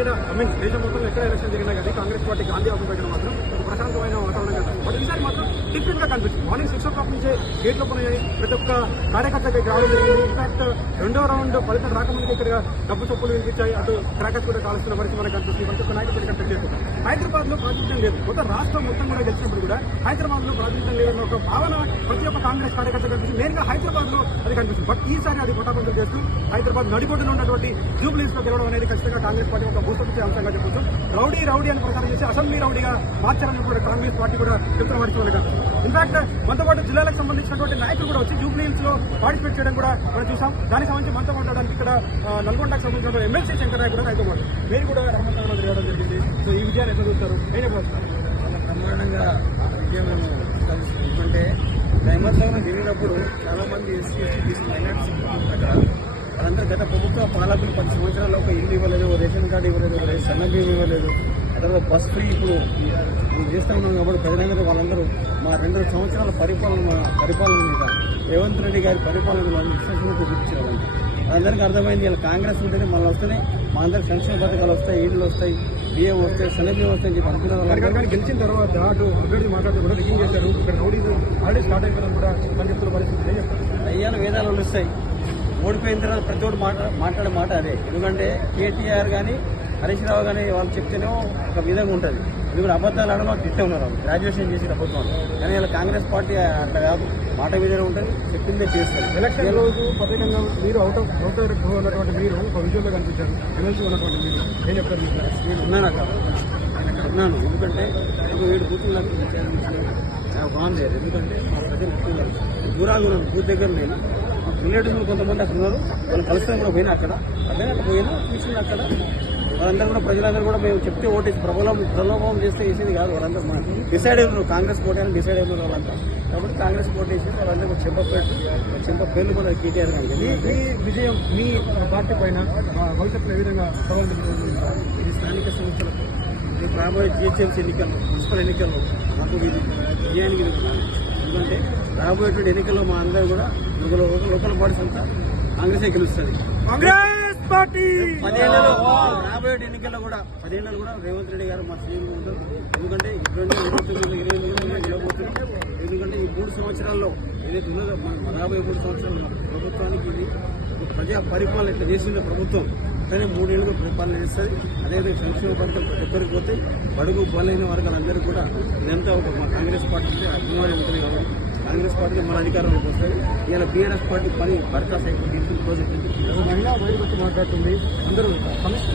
దేశం మొత్తం ఎక్కడ ఎలక్షన్ జరిగినా కానీ కాంగ్రెస్ పార్టీ గాంధీ హౌస్ పెట్టడం మాత్రం ఒక ప్రశాంతమైన వాతావరణం కదా. బట్ ఈసారి మాత్రం డిఫరెంట్ గా కనిపిస్తుంది. మార్నింగ్ 6 o'clock నుంచే గేట్లు ఓపెన్ అయ్యాయి. ప్రతి ఒక్క కార్యకర్తకి ఇక్కడ రావడం జరిగింది. ఇన్ఫాక్ట్ రెండో రౌండ్ ఫలితం రాకముందుకు ఇక్కడ డబ్బు చొప్పులు వినిపించాయి. అటు క్రాకర్స్ కూడా కాలుస్తున్న పరిస్థితి మనకు కనిపిస్తుంది. ప్రతి ఒక్క నాయకులు ఇక్కడ చేస్తుంది. హైదరాబాద్ లో ప్రాతినిధ్యం లేదు. మొత్తం రాష్ట్రం మొత్తం కూడా గెలిచినప్పుడు కూడా హైదరాబాద్ లో ప్రాతినిధ్యం లేదన్న ఒక భావన ప్రతి ఒక్క కాంగ్రెస్ కార్యకర్త కనిపిస్తుంది. మెయిన్ గా హైదరాబాద్ లో అది కనిపిస్తుంది. బట్ ఈసారి అది కొట్టాపంతులు చేస్తూ హైదరాబాద్ నడిగొడ్డున ఉన్నటువంటి జూబ్లీస్ లో గెలవడం అనేది ఖచ్చితంగా కాంగ్రెస్ పార్టీ ఒక భూసంచే అంశంగా చెప్పొచ్చు. రౌడీ అని ప్రచారం చేసి అసెంబ్లీ రౌడీగా మార్చాలని కూడా కాంగ్రెస్ పార్టీ కూడా చెప్తున్న పరిస్థితులుగా. ఇన్ఫాక్ట్ మనతో పాటు జిల్లాలకు సంబంధించినటువంటి నాయకులు కూడా వచ్చి జూబ్లీస్ లో పార్టిసిపేట్ చేయడం కూడా మనం చూసాం. దానికి సంబంధించి మనతో మాట్లాడడానికి ఇక్కడ నల్గొండకు సంబంధించిన ఎమ్మెల్సీ శంకర్ నాయక్ కూడా నాయకులు మీరు కూడా రహమతంలో తిరగడం జరిగింది. సో ఈ విజయాన్ని ఎట్లా చూస్తారు? ఏం చెప్పారు? బ్రహ్మాండంగా విజయం ఎందుకంటే దైమత్వంగా జరిగినప్పుడు చాలా మంది మైనార్టీ వాళ్ళందరూ గత ప్రభుత్వ పాలకులు 10 సంవత్సరాల్లో ఒక ఇల్లు ఇవ్వలేదు, రేషన్ కార్డు ఇవ్వలేదు, సన్న బియ్యం ఇవ్వలేదు, అదే బస్ ఫ్రీ ఇప్పుడు చేస్తూ ఉన్నాం. కాబట్టి ప్రజలందరూ వాళ్ళందరూ మా 2 సంవత్సరాల పరిపాలన మీద రేవంత్ రెడ్డి గారి పరిపాలన విశ్వాసంగా చూపించారు. అందరికీ అర్థమైంది ఇలా కాంగ్రెస్ ఉంటేనే మళ్ళీ వస్తున్నాయి, మా అందరికి సంక్షేమ పథకాలు వస్తాయి, ఇళ్ళు వస్తాయి, బియ్యం వస్తాయి, సన్న బియ్యం వస్తాయని చెప్పి అనుకున్నారు. గెలిచిన తర్వాత అటు అభ్యర్థి మాట్లాడుతూ కూడా రిగింగ్ చేశారు. ఇక్కడ రౌడీలు ఆల్రెడీ స్టార్ట్ అయిపోయిన కూడా చెప్తున్న పరిస్థితి అయ్యాల వేదాలు వస్తాయి. ఓడిపోయిన తర్వాత ప్రతి ఒక్కటి మాట్లాడే మాట అదే. ఎందుకంటే కేటీఆర్ కానీ హరీష్ రావు కానీ వాళ్ళు చెప్తేనే ఒక విధంగా ఉంటుంది. ఎందుకంటే అబద్ధాలు ఆడడం తిట్టే ఉన్నారు. వాళ్ళు గ్రాడ్యుయేషన్ చేసి ప్రభుత్వం కానీ ఇలా కాంగ్రెస్ పార్టీ అట్లా కాదు, మాట విధంగా ఉంటుంది, చెప్పిందే చేస్తారు. ఎలక్షన్ రోజు ప్రత్యేకంగా మీరు అవుట్ ఉన్నటువంటి మీరు ఒక విజయంలో కనిపించారు. ఎమ్మెల్సీ ఉన్నటువంటి మీరు ఏం చెప్తారు? ఉన్నాను అక్కడ ఉన్నాను. ఎందుకంటే ఒక 7 బూతులు నాకు బాగుంది. ఎందుకంటే మా ప్రజలు దూరాలు బూత్ దగ్గర నేను మా రిలేటివ్స్ కొంతమంది అక్కడ ఉన్నారు. వాళ్ళు కలుస్తాను కూడా పోయినా అక్కడ పోయినా చూసింది అక్కడ. వాళ్ళందరూ కూడా ప్రజలందరూ కూడా మేము చెప్తే ఓటేసి ప్రలోభం చేస్తే వేసేది కాదు. వాళ్ళందరూ డిసైడ్ అయినారు కాంగ్రెస్ పోటీ అని డిసైడ్ అయినారు వాళ్ళంతా. కాబట్టి కాంగ్రెస్ పోటీ వేసి వాళ్ళందరూ చెంప పేర్లు కూడా కేటీఆర్ కానీ ఈ విజయం మీ పార్టీ పైన భవిష్యత్తులో ఏ విధంగా ఇది స్థానిక సంస్థలకు రేపు రాబోయే జిహెచ్ఎంసీ ఎన్నికల్లో, మున్సిపల్ ఎన్నికల్లో మాకు ఇది విజయానికి ఎందుకంటే రాబోయేటువంటి ఎన్నికల్లో మా అందరూ కూడా లోకల్ బాడీస్ అంతా కాంగ్రెసే గెలుస్తుంది. రాబోయే ఎన్నికల్లో కూడా 10 ఏళ్ళు కూడా రేవంత్ రెడ్డి గారు మా సీఎం ఉంటారు. ఎందుకంటే 2029 గెలవబోతున్నాం. ఎందుకంటే ఈ 3 సంవత్సరాల్లో ఏదైతే ఉన్నదో రాబోయే 3 సంవత్సరాల్లో ప్రభుత్వానికి ఇది ప్రజా పరిపాలన ఇట్లా చేసిన ప్రభుత్వం కానీ 3 ఏళ్ళుగా పరిపాలన చేస్తుంది. అదేవిధంగా సంక్షేమ పథకం ప్రతి ఒక్కరికి పోతాయి. బడుగు బలైన వర్గాలందరూ కూడా ఇదంతా ఒక మా కాంగ్రెస్ పార్టీకి అభిమానం ఉంటుంది. కాబట్టి కాంగ్రెస్ పార్టీకి మన అధికారంలోకి వస్తుంది. ఇలా బీఆర్ఎస్ పార్టీ పని భర్త సైకిల్ తీసుకుని మహిళా బయటకు వచ్చి మాట్లాడుతుంది. అందరూ